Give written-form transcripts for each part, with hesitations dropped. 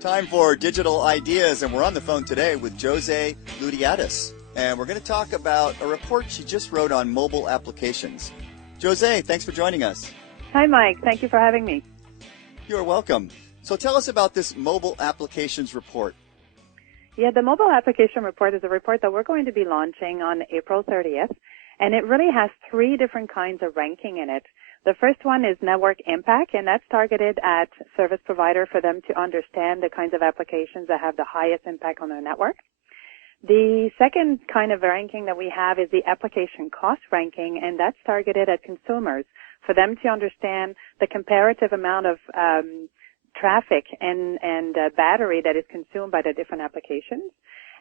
Time for Digital Ideas, and we're on the phone today with Josee Loudiadis. And we're going to talk about a report she just wrote on mobile applications. Josee, thanks for joining us. Hi, Mike. Thank you for having me. You're welcome. So tell us about this mobile applications report. Yeah, the mobile application report is a report that we're going to be launching on April 30th, and it really has three different kinds of ranking in it. The first one is network impact, and that's targeted at service provider for them to understand the kinds of applications that have the highest impact on their network. The second kind of ranking that we have is the application cost ranking, and that's targeted at consumers for them to understand the comparative amount of traffic and battery that is consumed by the different applications.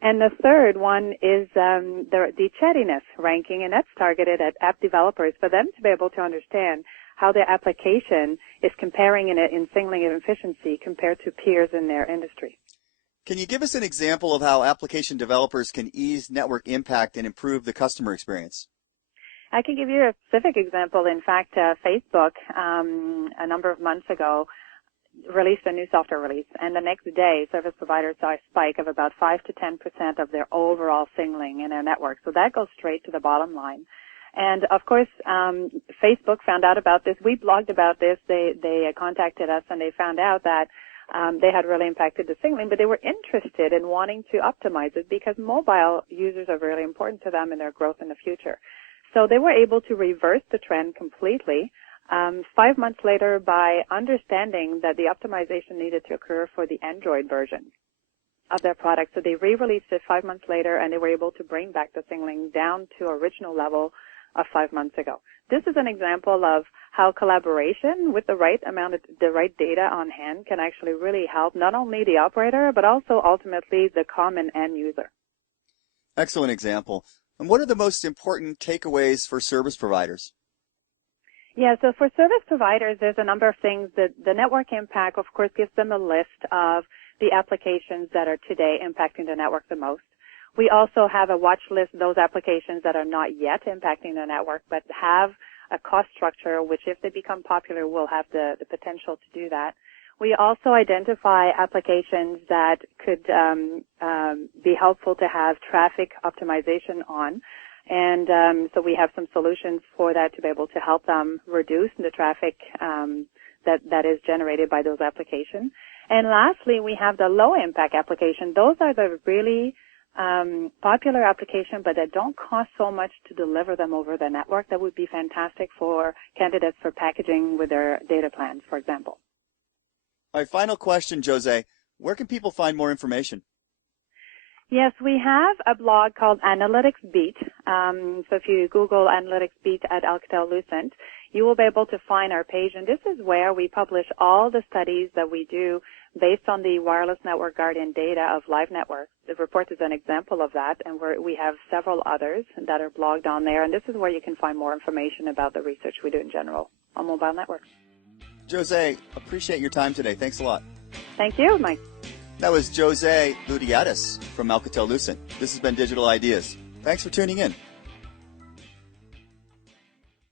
And the third one is the chattiness ranking, and that's targeted at app developers for them to be able to understand how their application is comparing in signaling and efficiency compared to peers in their industry. Can you give us an example of how application developers can ease network impact and improve the customer experience? I can give you a specific example. In fact, Facebook, a number of months ago, released a new software release, and the next day, service providers saw a spike of about 5 to 10% of their overall signaling in their network. So that goes straight to the bottom line. And of course, Facebook found out about this. We blogged about this. They contacted us, and they found out that they had really impacted the signaling, but they were interested in wanting to optimize it because mobile users are really important to them in their growth in the future. So they were able to reverse the trend completely 5 months later by understanding that the optimization needed to occur for the Android version of their product. So they re-released it 5 months later, and they were able to bring back the signaling down to original level of 5 months ago. This is an example of how collaboration with the right data on hand can actually really help not only the operator, but also ultimately the common end user. Excellent example. And what are the most important takeaways for service providers? Yeah, so for service providers, there's a number of things. The network impact, of course, gives them a list of the applications that are today impacting the network the most. We also have a watch list of those applications that are not yet impacting the network, but have a cost structure, which if they become popular, will have the potential to do that. We also identify applications that could be helpful to have traffic optimization on. And so we have some solutions for that to be able to help them reduce the traffic that is generated by those applications. And lastly, we have the low-impact application. Those are the really popular applications, but that don't cost so much to deliver them over the network. That would be fantastic for candidates for packaging with their data plans, for example. All right, final question, Josee. Where can people find more information? Yes, we have a blog called Analytics Beat. So if you Google Analytics Beat at Alcatel-Lucent, you will be able to find our page. And this is where we publish all the studies that we do based on the Wireless Network Guardian data of live networks. The report is an example of that, and we have several others that are blogged on there. And this is where you can find more information about the research we do in general on mobile networks. Josee, appreciate your time today. Thanks a lot. Thank you, Mike. That was Josee Loudiadis from Alcatel-Lucent. This has been Digital Ideas. Thanks for tuning in.